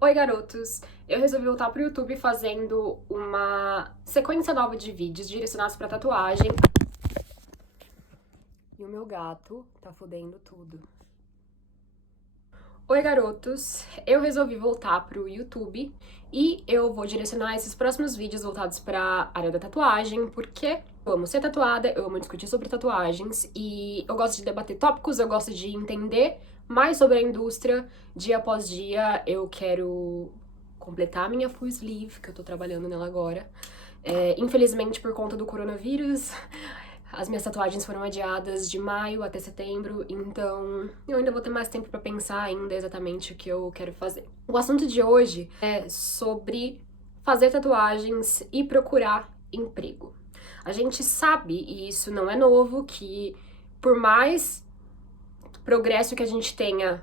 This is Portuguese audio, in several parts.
Oi, garotos! Eu resolvi voltar pro YouTube fazendo uma sequência nova de vídeos direcionados pra tatuagem. E o meu gato tá fodendo tudo. Oi, garotos! Eu resolvi voltar pro YouTube e eu vou direcionar esses próximos vídeos voltados pra área da tatuagem, porque eu amo ser tatuada, eu amo discutir sobre tatuagens e eu gosto de debater tópicos, eu gosto de entender mais sobre a indústria. Dia após dia eu quero completar a minha full sleeve, que eu tô trabalhando nela agora. Infelizmente, por conta do coronavírus, as minhas tatuagens foram adiadas de maio até setembro, então eu ainda vou ter mais tempo pra pensar ainda exatamente o que eu quero fazer. O assunto de hoje é sobre fazer tatuagens e procurar emprego. A gente sabe, e isso não é novo, que por mais progresso que a gente tenha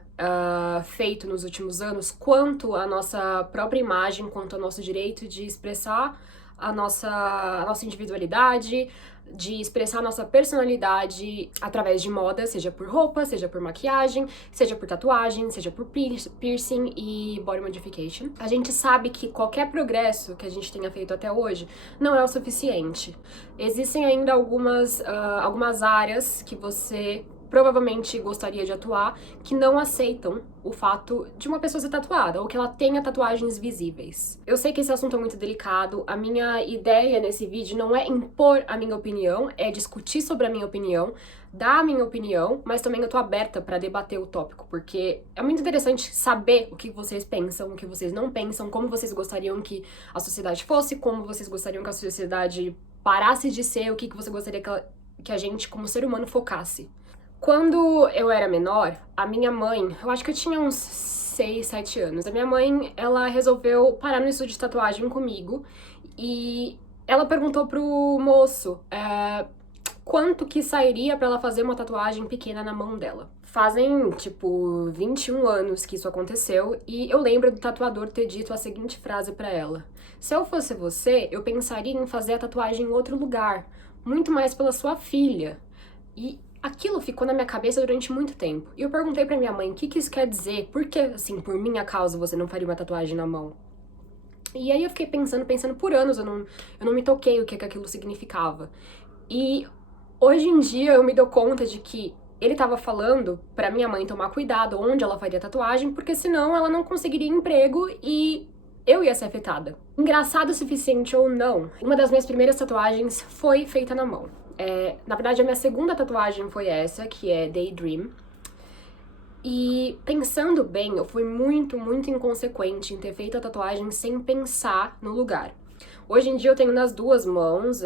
feito nos últimos anos, quanto à nossa própria imagem, quanto ao nosso direito de expressar a nossa individualidade, de expressar a nossa personalidade através de moda, seja por roupa, seja por maquiagem, seja por tatuagem, seja por piercing e body modification. A gente sabe que qualquer progresso que a gente tenha feito até hoje não é o suficiente. Existem ainda algumas áreas que você provavelmente gostaria de atuar, que não aceitam o fato de uma pessoa ser tatuada, ou que ela tenha tatuagens visíveis. Eu sei que esse assunto é muito delicado, a minha ideia nesse vídeo não é impor a minha opinião, é discutir sobre a minha opinião, dar a minha opinião, mas também eu tô aberta pra debater o tópico, porque é muito interessante saber o que vocês pensam, o que vocês não pensam, como vocês gostariam que a sociedade fosse, como vocês gostariam que a sociedade parasse de ser, o que você gostaria que a gente, como ser humano, focasse. Quando eu era menor, a minha mãe, eu acho que eu tinha uns 6, 7 anos, a minha mãe, ela resolveu parar no estúdio de tatuagem comigo e ela perguntou pro moço quanto que sairia pra ela fazer uma tatuagem pequena na mão dela. Fazem, tipo, 21 anos que isso aconteceu e eu lembro do tatuador ter dito a seguinte frase pra ela: se eu fosse você, eu pensaria em fazer a tatuagem em outro lugar, muito mais pela sua filha. E aquilo ficou na minha cabeça durante muito tempo. E eu perguntei pra minha mãe o que isso quer dizer, por que, assim, por minha causa você não faria uma tatuagem na mão? E aí eu fiquei pensando por anos, eu não me toquei o que aquilo significava. E hoje em dia eu me dou conta de que ele tava falando pra minha mãe tomar cuidado onde ela faria tatuagem, porque senão ela não conseguiria emprego e eu ia ser afetada. Engraçado o suficiente ou não, uma das minhas primeiras tatuagens foi feita na mão. Na verdade, a minha segunda tatuagem foi essa, que é Daydream. E pensando bem, eu fui muito, muito inconsequente em ter feito a tatuagem sem pensar no lugar. Hoje em dia eu tenho nas duas mãos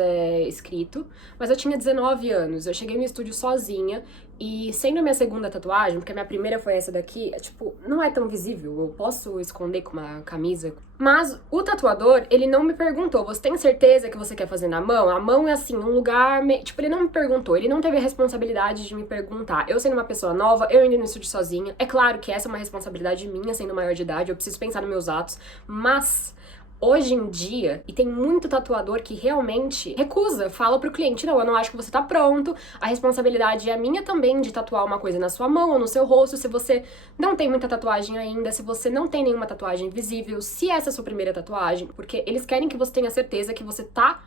escrito, mas eu tinha 19 anos, eu cheguei no estúdio sozinha e sendo a minha segunda tatuagem, porque a minha primeira foi essa daqui, tipo, não é tão visível, eu posso esconder com uma camisa. Mas o tatuador, ele não me perguntou, você tem certeza que você quer fazer na mão? A mão é assim, um lugar, tipo, ele não me perguntou, ele não teve a responsabilidade de me perguntar. Eu sendo uma pessoa nova, eu indo no estúdio sozinha, é claro que essa é uma responsabilidade minha sendo maior de idade, eu preciso pensar nos meus atos, mas hoje em dia, e tem muito tatuador que realmente recusa, fala pro cliente, não, eu não acho que você tá pronto, a responsabilidade é minha também de tatuar uma coisa na sua mão ou no seu rosto, se você não tem muita tatuagem ainda, se você não tem nenhuma tatuagem visível, se essa é a sua primeira tatuagem, porque eles querem que você tenha certeza que você tá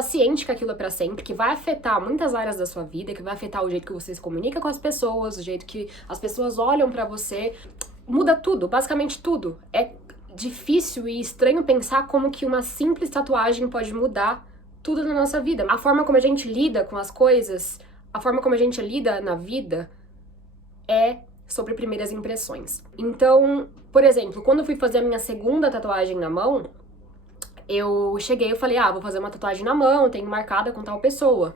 ciente que aquilo é pra sempre, que vai afetar muitas áreas da sua vida, que vai afetar o jeito que você se comunica com as pessoas, o jeito que as pessoas olham pra você, muda tudo, basicamente tudo. É difícil e estranho pensar como que uma simples tatuagem pode mudar tudo na nossa vida. A forma como a gente lida com as coisas, a forma como a gente lida na vida é sobre primeiras impressões. Então, por exemplo, quando eu fui fazer a minha segunda tatuagem na mão, eu cheguei e falei, vou fazer uma tatuagem na mão, tenho marcada com tal pessoa.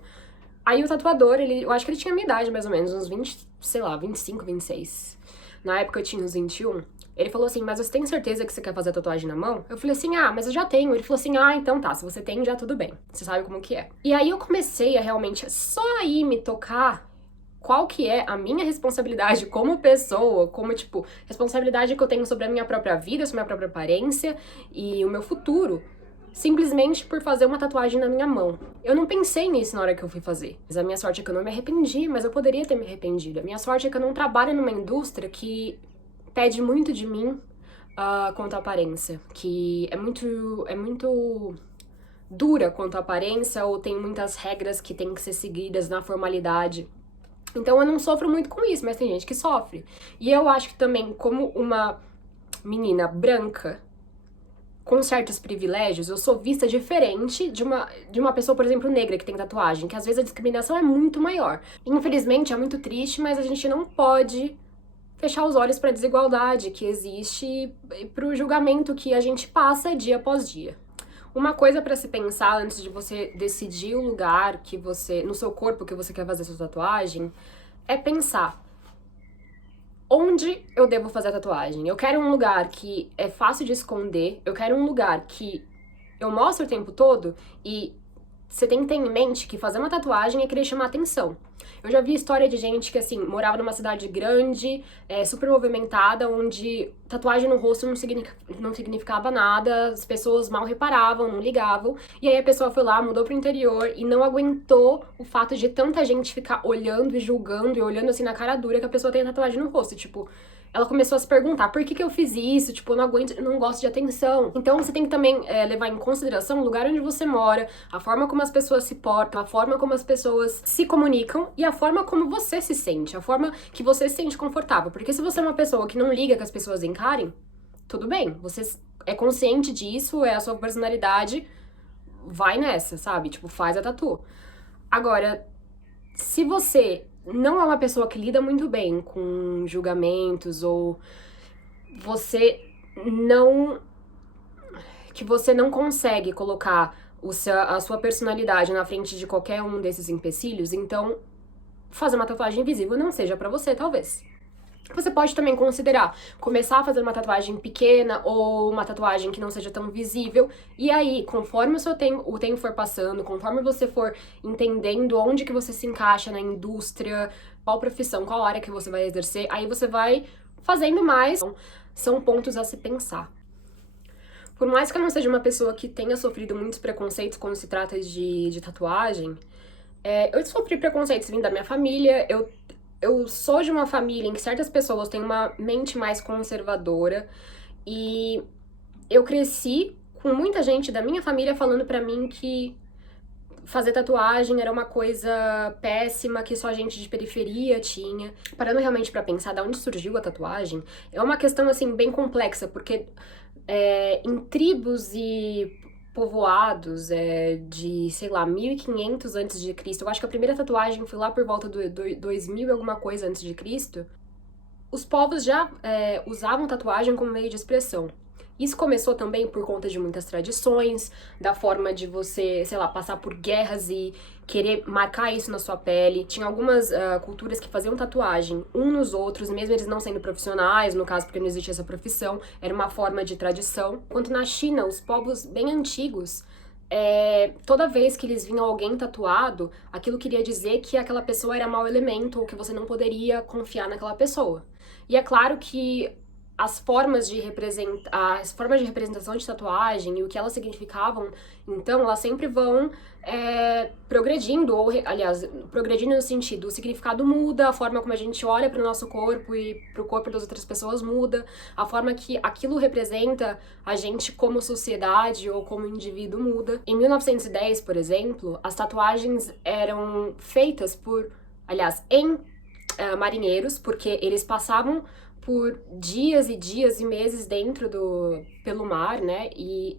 Aí o tatuador, eu acho que ele tinha a minha idade mais ou menos, uns 20, sei lá, 25, 26. Na época eu tinha uns 21. Ele falou assim, mas você tem certeza que você quer fazer a tatuagem na mão? Eu falei assim, mas eu já tenho. Ele falou assim, então tá, se você tem, já tudo bem. Você sabe como que é. E aí eu comecei a realmente só aí me tocar qual que é a minha responsabilidade como pessoa, como, tipo, responsabilidade que eu tenho sobre a minha própria vida, sobre a minha própria aparência e o meu futuro, simplesmente por fazer uma tatuagem na minha mão. Eu não pensei nisso na hora que eu fui fazer. Mas a minha sorte é que eu não me arrependi, mas eu poderia ter me arrependido. A minha sorte é que eu não trabalho numa indústria que pede muito de mim, quanto à aparência, que é muito dura quanto à aparência ou tem muitas regras que têm que ser seguidas na formalidade. Então eu não sofro muito com isso, mas tem gente que sofre. E eu acho que também, como uma menina branca com certos privilégios, eu sou vista diferente de uma pessoa, por exemplo, negra que tem tatuagem, que às vezes a discriminação é muito maior. Infelizmente, é muito triste, mas a gente não pode fechar os olhos para a desigualdade que existe e para o julgamento que a gente passa dia após dia. Uma coisa para se pensar antes de você decidir o lugar que você, no seu corpo que você quer fazer sua tatuagem, é pensar: onde eu devo fazer a tatuagem? Eu quero um lugar que é fácil de esconder, eu quero um lugar que eu mostro o tempo todo, e você tem que ter em mente que fazer uma tatuagem é querer chamar atenção. Eu já vi história de gente que, assim, morava numa cidade grande, super movimentada, onde tatuagem no rosto não significava nada, as pessoas mal reparavam, não ligavam, e aí a pessoa foi lá, mudou pro interior e não aguentou o fato de tanta gente ficar olhando e julgando e olhando assim na cara dura que a pessoa tem tatuagem no rosto. Tipo, ela começou a se perguntar: por que eu fiz isso? Tipo, eu não aguento, eu não gosto de atenção. Então você tem que também levar em consideração o lugar onde você mora, a forma como as pessoas se portam, a forma como as pessoas se comunicam e a forma como você se sente, a forma que você se sente confortável. Porque se você é uma pessoa que não liga que as pessoas encarem, tudo bem, você é consciente disso, é a sua personalidade, vai nessa, sabe? Tipo, faz a tatu. Agora, se você não é uma pessoa que lida muito bem com julgamentos, ou você não que você não consegue colocar a sua personalidade na frente de qualquer um desses empecilhos, então fazer uma tatuagem invisível não seja pra você, talvez. Você pode também considerar começar a fazer uma tatuagem pequena ou uma tatuagem que não seja tão visível. E aí, conforme o tempo for passando, conforme você for entendendo onde que você se encaixa na indústria, qual profissão, qual área que você vai exercer, aí você vai fazendo mais. São pontos a se pensar. Por mais que eu não seja uma pessoa que tenha sofrido muitos preconceitos quando se trata de tatuagem, eu sofri preconceitos vindo da minha família. Eu sou de uma família em que certas pessoas têm uma mente mais conservadora e eu cresci com muita gente da minha família falando pra mim que fazer tatuagem era uma coisa péssima, que só gente de periferia tinha. Parando realmente pra pensar de onde surgiu a tatuagem, é uma questão, assim, bem complexa, porque em tribos e povoados de, sei lá, 1500 antes de Cristo. Eu acho que a primeira tatuagem foi lá por volta do 2000 e alguma coisa antes de Cristo. Os povos já usavam tatuagem como meio de expressão. Isso começou também por conta de muitas tradições, da forma de você, sei lá, passar por guerras e querer marcar isso na sua pele. Tinha algumas culturas que faziam tatuagem um nos outros, mesmo eles não sendo profissionais, no caso porque não existia essa profissão, era uma forma de tradição. Enquanto na China, os povos bem antigos, toda vez que eles viam alguém tatuado, aquilo queria dizer que aquela pessoa era mau elemento ou que você não poderia confiar naquela pessoa. E é claro que as formas de representação de tatuagem e o que elas significavam, então, elas sempre vão progredindo, ou, aliás, progredindo no sentido, o significado muda, a forma como a gente olha para o nosso corpo e para o corpo das outras pessoas muda, a forma que aquilo representa a gente como sociedade ou como indivíduo muda. Em 1910, por exemplo, as tatuagens eram feitas em marinheiros, porque eles passavam por dias e dias e meses pelo mar, né? E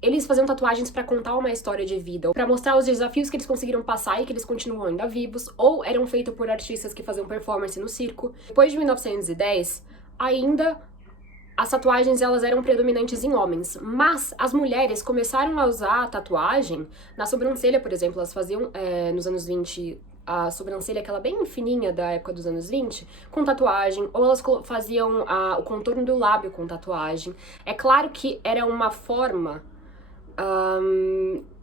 eles faziam tatuagens pra contar uma história de vida, pra mostrar os desafios que eles conseguiram passar e que eles continuam ainda vivos, ou eram feitos por artistas que faziam performance no circo. Depois de 1910, ainda as tatuagens elas eram predominantes em homens, mas as mulheres começaram a usar a tatuagem na sobrancelha, por exemplo. Elas faziam nos anos 20 a sobrancelha, aquela bem fininha da época dos anos 20, com tatuagem, ou elas faziam o contorno do lábio com tatuagem. É claro que era uma forma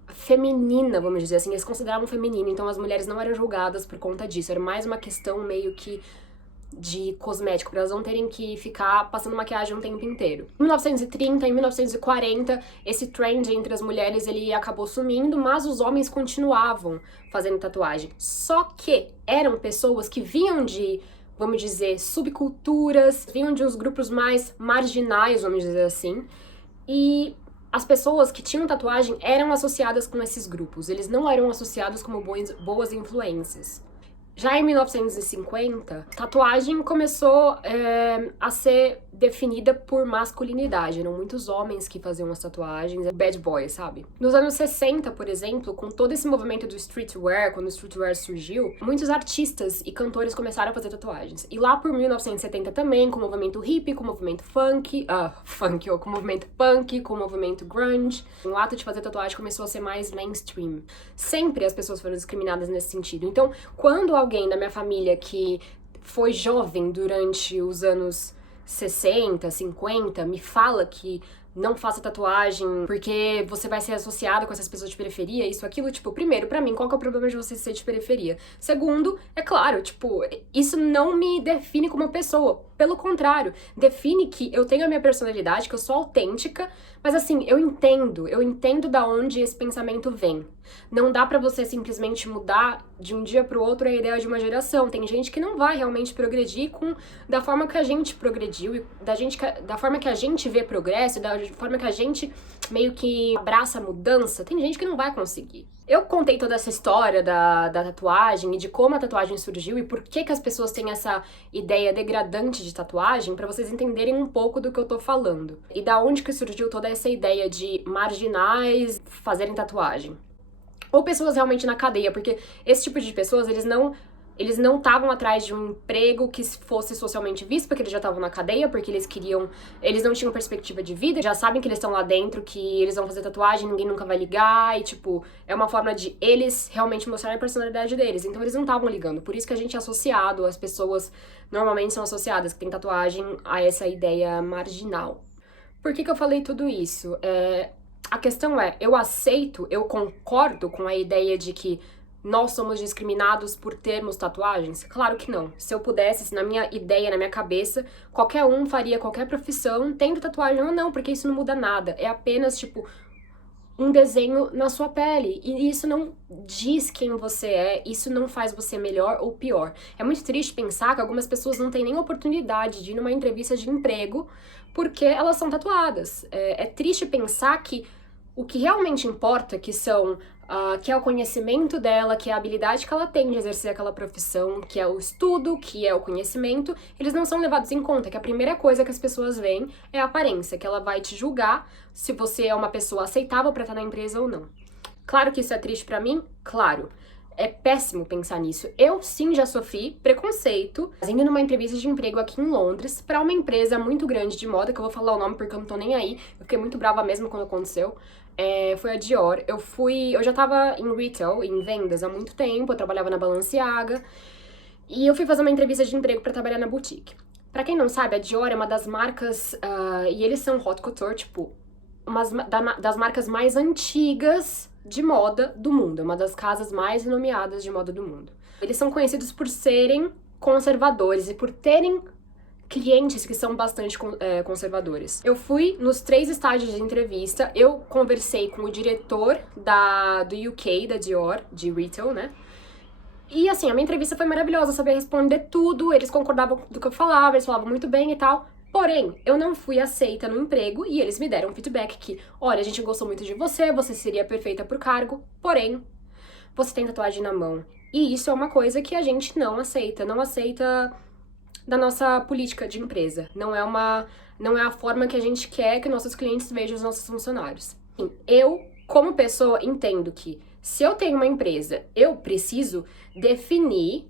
feminina, vamos dizer assim, eles consideravam feminino, então as mulheres não eram julgadas por conta disso, era mais uma questão meio que de cosmético, pra elas não terem que ficar passando maquiagem o tempo inteiro. Em 1930, em 1940, esse trend entre as mulheres ele acabou sumindo, mas os homens continuavam fazendo tatuagem. Só que eram pessoas que vinham de vamos dizer, subculturas, vinham de uns grupos mais marginais, vamos dizer assim, e as pessoas que tinham tatuagem eram associadas com esses grupos, eles não eram associados como boas influências. Já em 1950, tatuagem começou a ser definida por masculinidade. Eram muitos homens que faziam as tatuagens, bad boys, sabe? Nos anos 60, por exemplo, com todo esse movimento do streetwear, quando o streetwear surgiu, muitos artistas e cantores começaram a fazer tatuagens. E lá por 1970 também, com o movimento hippie, com o movimento com o movimento punk, com o movimento grunge, o ato de fazer tatuagem começou a ser mais mainstream. Sempre as pessoas foram discriminadas nesse sentido. Então, quando alguém da minha família que foi jovem durante os anos 60, 50, me fala que não faça tatuagem porque você vai ser associado com essas pessoas de periferia, isso, aquilo, tipo, primeiro, pra mim, qual que é o problema de você ser de periferia? Segundo, é claro, tipo, isso não me define como pessoa. Pelo contrário, define que eu tenho a minha personalidade, que eu sou autêntica, mas assim, eu entendo da onde esse pensamento vem. Não dá pra você simplesmente mudar de um dia pro outro a ideia de uma geração. Tem gente que não vai realmente progredir da forma que a gente progrediu, e da forma que a gente vê progresso, da forma que a gente meio que abraça a mudança. Tem gente que não vai conseguir. Eu contei toda essa história da tatuagem e de como a tatuagem surgiu e por que as pessoas têm essa ideia degradante de tatuagem, pra vocês entenderem um pouco do que eu tô falando. E da onde que surgiu toda essa ideia de marginais fazerem tatuagem. Ou pessoas realmente na cadeia, porque esse tipo de pessoas, eles não estavam atrás de um emprego que fosse socialmente visto, porque eles já estavam na cadeia, porque eles não tinham perspectiva de vida, já sabem que eles estão lá dentro, que eles vão fazer tatuagem, ninguém nunca vai ligar, e tipo, é uma forma de eles realmente mostrarem a personalidade deles, então eles não estavam ligando, por isso que a gente é associado, as pessoas normalmente são associadas, que tem tatuagem, a essa ideia marginal. Por que eu falei tudo isso? A questão é, eu concordo com a ideia de que nós somos discriminados por termos tatuagens? Claro que não. Se eu pudesse, na minha ideia, na minha cabeça, qualquer um faria qualquer profissão tendo tatuagem ou não, porque isso não muda nada. É apenas, tipo, um desenho na sua pele. E isso não diz quem você é, isso não faz você melhor ou pior. É muito triste pensar que algumas pessoas não têm nem oportunidade de ir numa entrevista de emprego porque elas são tatuadas. É triste pensar que o que realmente importa, que é o conhecimento dela, que é a habilidade que ela tem de exercer aquela profissão, que é o estudo, que é o conhecimento, eles não são levados em conta, que a primeira coisa que as pessoas veem é a aparência, que ela vai te julgar se você é uma pessoa aceitável pra estar na empresa ou não. Claro que isso é triste pra mim? Claro. É péssimo pensar nisso. Eu, sim, já sofri preconceito indo numa entrevista de emprego aqui em Londres pra uma empresa muito grande de moda, que eu vou falar o nome porque eu não tô nem aí. Eu fiquei muito brava mesmo quando aconteceu. Foi a Dior. Eu já tava em retail, em vendas há muito tempo, eu trabalhava na Balenciaga. E eu fui fazer uma entrevista de emprego pra trabalhar na boutique. Pra quem não sabe, a Dior é uma das marcas, e eles são haute couture, tipo, das marcas mais antigas de moda do mundo, é uma das casas mais renomeadas de moda do mundo. Eles são conhecidos por serem conservadores e por terem clientes que são bastante conservadores. Eu fui nos 3 estágios de entrevista, eu conversei com o diretor do UK, da Dior, de retail, né? E assim, a minha entrevista foi maravilhosa, eu sabia responder tudo, eles concordavam com o que eu falava, eles falavam muito bem e tal. Porém, eu não fui aceita no emprego e eles me deram um feedback que, olha, a gente gostou muito de você, você seria perfeita pro cargo, porém, você tem tatuagem na mão. E isso é uma coisa que a gente não aceita da nossa política de empresa. Não é a forma que a gente quer que nossos clientes vejam os nossos funcionários. Eu, como pessoa, entendo que se eu tenho uma empresa, eu preciso definir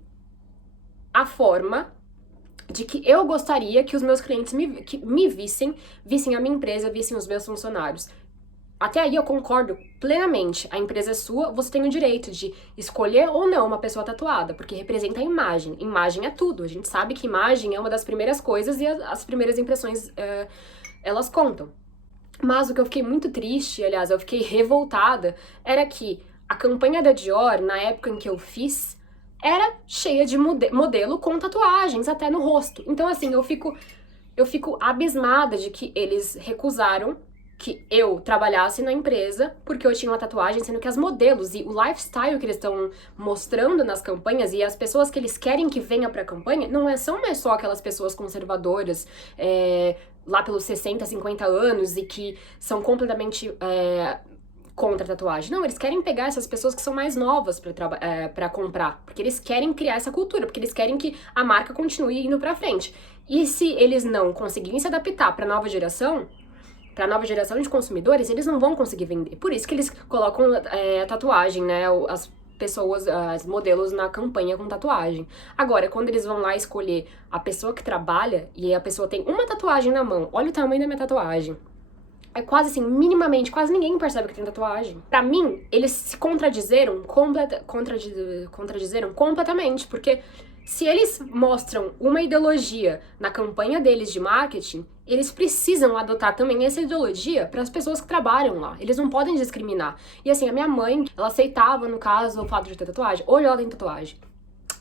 a forma de que eu gostaria que os meus clientes me vissem a minha empresa, vissem os meus funcionários. Até aí eu concordo plenamente. A empresa é sua, você tem o direito de escolher ou não uma pessoa tatuada, porque representa a imagem. Imagem é tudo. A gente sabe que imagem é uma das primeiras coisas e as primeiras impressões, elas contam. Mas o que eu fiquei muito triste, aliás, eu fiquei revoltada, era que a campanha da Dior, na época em que eu fiz, era cheia de modelo com tatuagens até no rosto. Então, assim, eu fico abismada de que eles recusaram que eu trabalhasse na empresa porque eu tinha uma tatuagem, sendo que as modelos e o lifestyle que eles estão mostrando nas campanhas e as pessoas que eles querem que venha pra campanha são mais só aquelas pessoas conservadoras, lá pelos 60, 50 anos e que são completamente contra a tatuagem. Não, eles querem pegar essas pessoas que são mais novas pra comprar, porque eles querem criar essa cultura, porque eles querem que a marca continue indo pra frente. E se eles não conseguirem se adaptar pra nova geração de consumidores, eles não vão conseguir vender. Por isso que eles colocam a tatuagem, né? As pessoas, as modelos na campanha com tatuagem. Agora, quando eles vão lá escolher a pessoa que trabalha e a pessoa tem uma tatuagem na mão, olha o tamanho da minha tatuagem. É quase assim, minimamente, quase ninguém percebe que tem tatuagem. Pra mim, eles se contradizeram completamente, porque se eles mostram uma ideologia na campanha deles de marketing, eles precisam adotar também essa ideologia para as pessoas que trabalham lá. Eles não podem discriminar. E assim, a minha mãe, ela aceitava, no caso, o fato de ter tatuagem. Hoje ela tem tatuagem.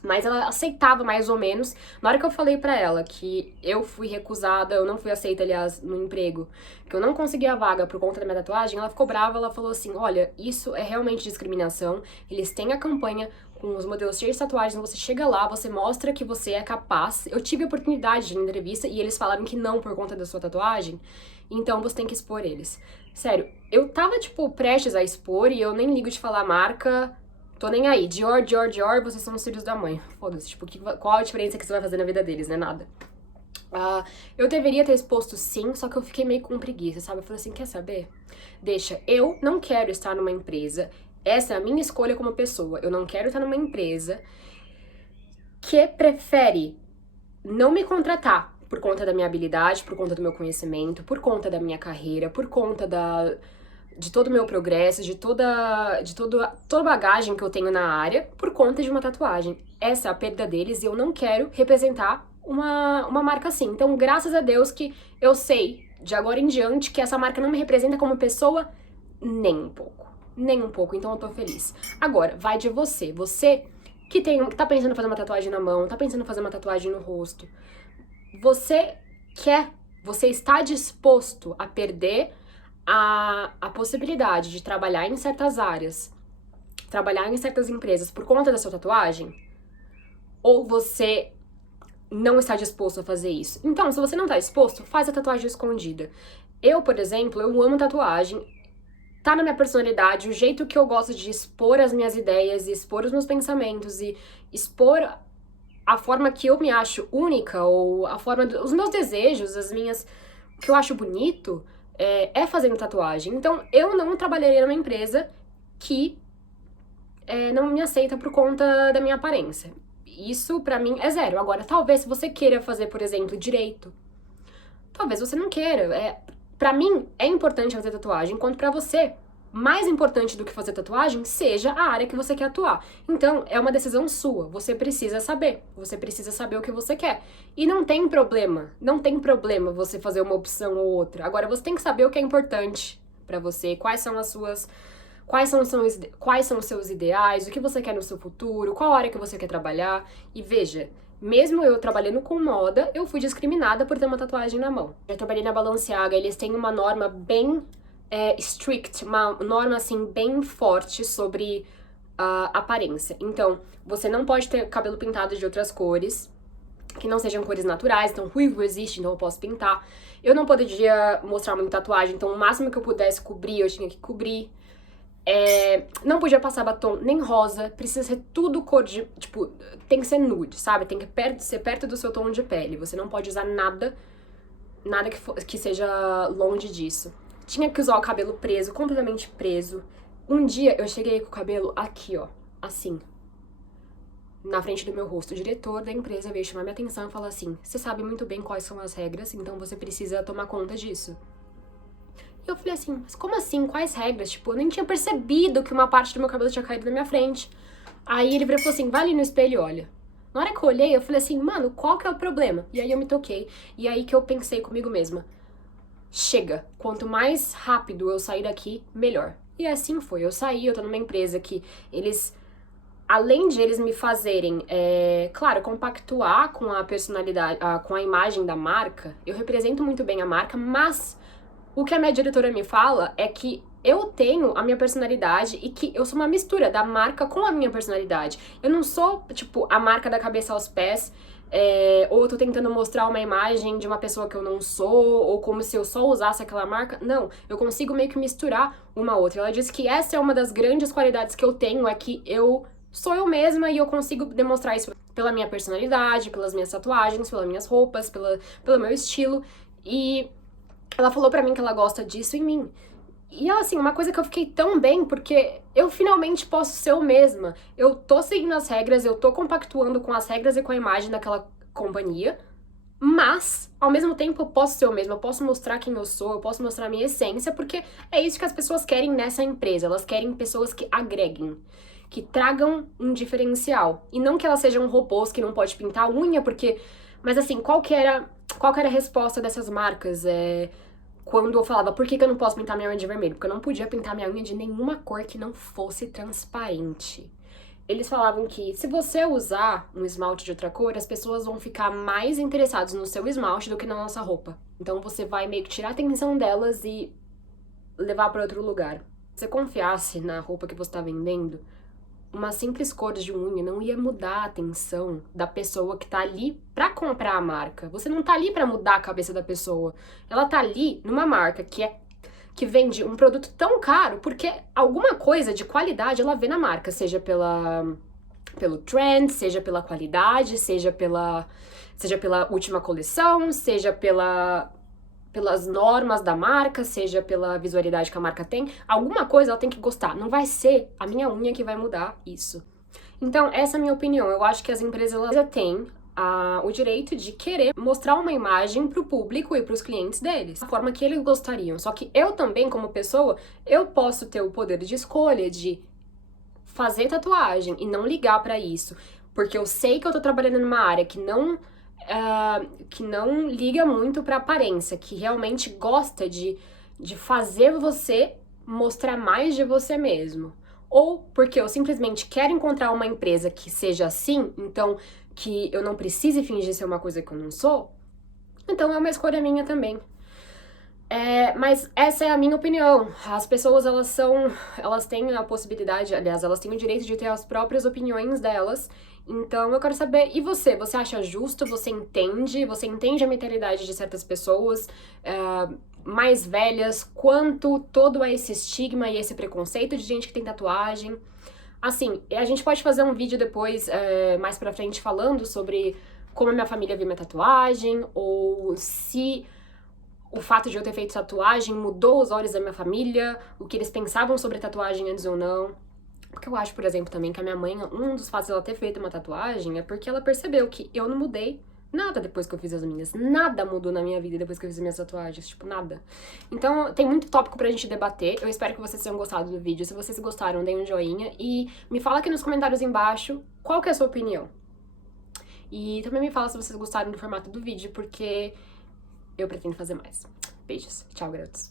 Mas ela aceitava mais ou menos. Na hora que eu falei pra ela que eu fui recusada, eu não fui aceita, aliás, no emprego, que eu não consegui a vaga por conta da minha tatuagem, ela ficou brava, ela falou assim, olha, isso é realmente discriminação, eles têm a campanha com os modelos cheios de tatuagens, você chega lá, você mostra que você é capaz. Eu tive a oportunidade de ir na entrevista e eles falaram que não por conta da sua tatuagem, então você tem que expor eles. Sério, eu tava, tipo, prestes a expor e eu nem ligo de falar marca. Tô nem aí. Dior, vocês são os filhos da mãe. Foda-se, tipo, qual a diferença que você vai fazer na vida deles, né? Nada. Eu deveria ter exposto sim, só que eu fiquei meio com preguiça, sabe? Eu falei assim, quer saber? Deixa, eu não quero estar numa empresa, essa é a minha escolha como pessoa, eu não quero estar numa empresa que prefere não me contratar por conta da minha habilidade, por conta do meu conhecimento, por conta da minha carreira, por conta de todo o meu progresso, de toda a bagagem que eu tenho na área, por conta de uma tatuagem. Essa é a perda deles e eu não quero representar uma marca assim. Então, graças a Deus que eu sei, de agora em diante, que essa marca não me representa como pessoa nem um pouco. Nem um pouco, então eu tô feliz. Agora, vai de você. Você que tá pensando em fazer uma tatuagem na mão, tá pensando em fazer uma tatuagem no rosto. Você está disposto a perder a possibilidade de trabalhar em certas áreas, trabalhar em certas empresas por conta da sua tatuagem? Ou você não está disposto a fazer isso? Então, se você não está disposto, faz a tatuagem escondida. Eu, por exemplo, eu amo tatuagem, tá na minha personalidade, o jeito que eu gosto de expor as minhas ideias, expor os meus pensamentos e expor a forma que eu me acho única, ou a forma os meus desejos, o que eu acho bonito, é fazendo tatuagem. Então, eu não trabalharia numa empresa que não me aceita por conta da minha aparência. Isso, pra mim, é zero. Agora, talvez se você queira fazer, por exemplo, direito, talvez você não queira. Pra mim, é importante fazer tatuagem, enquanto pra você, mais importante do que fazer tatuagem, seja a área que você quer atuar. Então, é uma decisão sua. Você precisa saber. Você precisa saber o que você quer. E não tem problema você fazer uma opção ou outra. Agora, você tem que saber o que é importante pra você, quais são os seus ideais, o que você quer no seu futuro, qual área que você quer trabalhar. E veja, mesmo eu trabalhando com moda, eu fui discriminada por ter uma tatuagem na mão. Já trabalhei na Balenciaga, eles têm uma norma bem strict, uma norma assim bem forte sobre a aparência. Então, você não pode ter cabelo pintado de outras cores, que não sejam cores naturais, então ruivo existe, então eu posso pintar. Eu não poderia mostrar muita tatuagem, então o máximo que eu pudesse cobrir, eu tinha que cobrir. Não podia passar batom nem rosa, precisa ser tudo cor de, tipo, tem que ser nude, sabe? Tem que ser perto do seu tom de pele. Você não pode usar nada que seja longe disso. Tinha que usar o cabelo preso, completamente preso. Um dia eu cheguei com o cabelo aqui, ó, assim, na frente do meu rosto. O diretor da empresa veio chamar minha atenção e falou assim: você sabe muito bem quais são as regras, então você precisa tomar conta disso. E eu falei assim, mas como assim? Quais regras? Tipo, eu nem tinha percebido que uma parte do meu cabelo tinha caído na minha frente. Aí ele virou e falou assim, vai ali no espelho e olha. Na hora que eu olhei, eu falei assim, mano, qual que é o problema? E aí eu me toquei. E aí que eu pensei comigo mesma, chega, quanto mais rápido eu sair daqui, melhor. E assim foi, eu saí, eu tô numa empresa que eles, além de eles me fazerem, claro, compactuar com a personalidade, com a imagem da marca, eu represento muito bem a marca, mas O que a minha diretora me fala é que eu tenho a minha personalidade e que eu sou uma mistura da marca com a minha personalidade. Eu não sou, tipo, a marca da cabeça aos pés, ou eu tô tentando mostrar uma imagem de uma pessoa que eu não sou, ou como se eu só usasse aquela marca. Não, eu consigo meio que misturar uma a outra. Ela disse que essa é uma das grandes qualidades que eu tenho, é que eu sou eu mesma e eu consigo demonstrar isso pela minha personalidade, pelas minhas tatuagens, pelas minhas roupas, pelo meu estilo. E ela falou pra mim que ela gosta disso em mim. E assim, uma coisa que eu fiquei tão bem, porque eu finalmente posso ser eu mesma. Eu tô seguindo as regras, eu tô compactuando com as regras e com a imagem daquela companhia, mas, ao mesmo tempo, eu posso ser eu mesma, eu posso mostrar quem eu sou, eu posso mostrar a minha essência, porque é isso que as pessoas querem nessa empresa. Elas querem pessoas que agreguem, que tragam um diferencial. E não que elas sejam robôs que não pode pintar a unha, porque... Mas assim, qual que era a resposta dessas marcas? Quando eu falava, por que eu não posso pintar minha unha de vermelho? Porque eu não podia pintar minha unha de nenhuma cor que não fosse transparente. Eles falavam que se você usar um esmalte de outra cor, as pessoas vão ficar mais interessadas no seu esmalte do que na nossa roupa. Então você vai meio que tirar a atenção delas e levar para outro lugar. Se você confiasse na roupa que você tá vendendo, uma simples cor de unha não ia mudar a atenção da pessoa que tá ali pra comprar a marca. Você não tá ali pra mudar a cabeça da pessoa. Ela tá ali numa marca que vende um produto tão caro porque alguma coisa de qualidade ela vê na marca, seja pelo trend, seja pela qualidade, seja pela última coleção, seja pelas normas da marca, seja pela visualidade que a marca tem, alguma coisa ela tem que gostar. Não vai ser a minha unha que vai mudar isso. Então, essa é a minha opinião. Eu acho que as empresas elas têm o direito de querer mostrar uma imagem pro público e pros clientes deles, da forma que eles gostariam. Só que eu também, como pessoa, eu posso ter o poder de escolha de fazer tatuagem e não ligar pra isso, porque eu sei que eu tô trabalhando numa área que não liga muito pra aparência, que realmente gosta de fazer você mostrar mais de você mesmo. Ou porque eu simplesmente quero encontrar uma empresa que seja assim, então que eu não precise fingir ser uma coisa que eu não sou, então é uma escolha minha também. Mas essa é a minha opinião. As pessoas, elas têm a possibilidade, aliás, elas têm o direito de ter as próprias opiniões delas. Então eu quero saber, e você? Você acha justo? Você entende? Você entende a mentalidade de certas pessoas mais velhas? Quanto todo esse estigma e esse preconceito de gente que tem tatuagem? Assim, a gente pode fazer um vídeo depois, mais pra frente, falando sobre como a minha família viu minha tatuagem, ou se o fato de eu ter feito tatuagem mudou os olhos da minha família, o que eles pensavam sobre tatuagem antes ou não. Porque eu acho, por exemplo, também que a minha mãe, um dos fatos dela ter feito uma tatuagem é porque ela percebeu que eu não mudei nada depois que eu fiz as minhas. Nada mudou na minha vida depois que eu fiz as minhas tatuagens, tipo, nada. Então, tem muito tópico pra gente debater. Eu espero que vocês tenham gostado do vídeo. Se vocês gostaram, deem um joinha e me fala aqui nos comentários embaixo qual que é a sua opinião. E também me fala se vocês gostaram do formato do vídeo, porque eu pretendo fazer mais. Beijos. Tchau, garotos.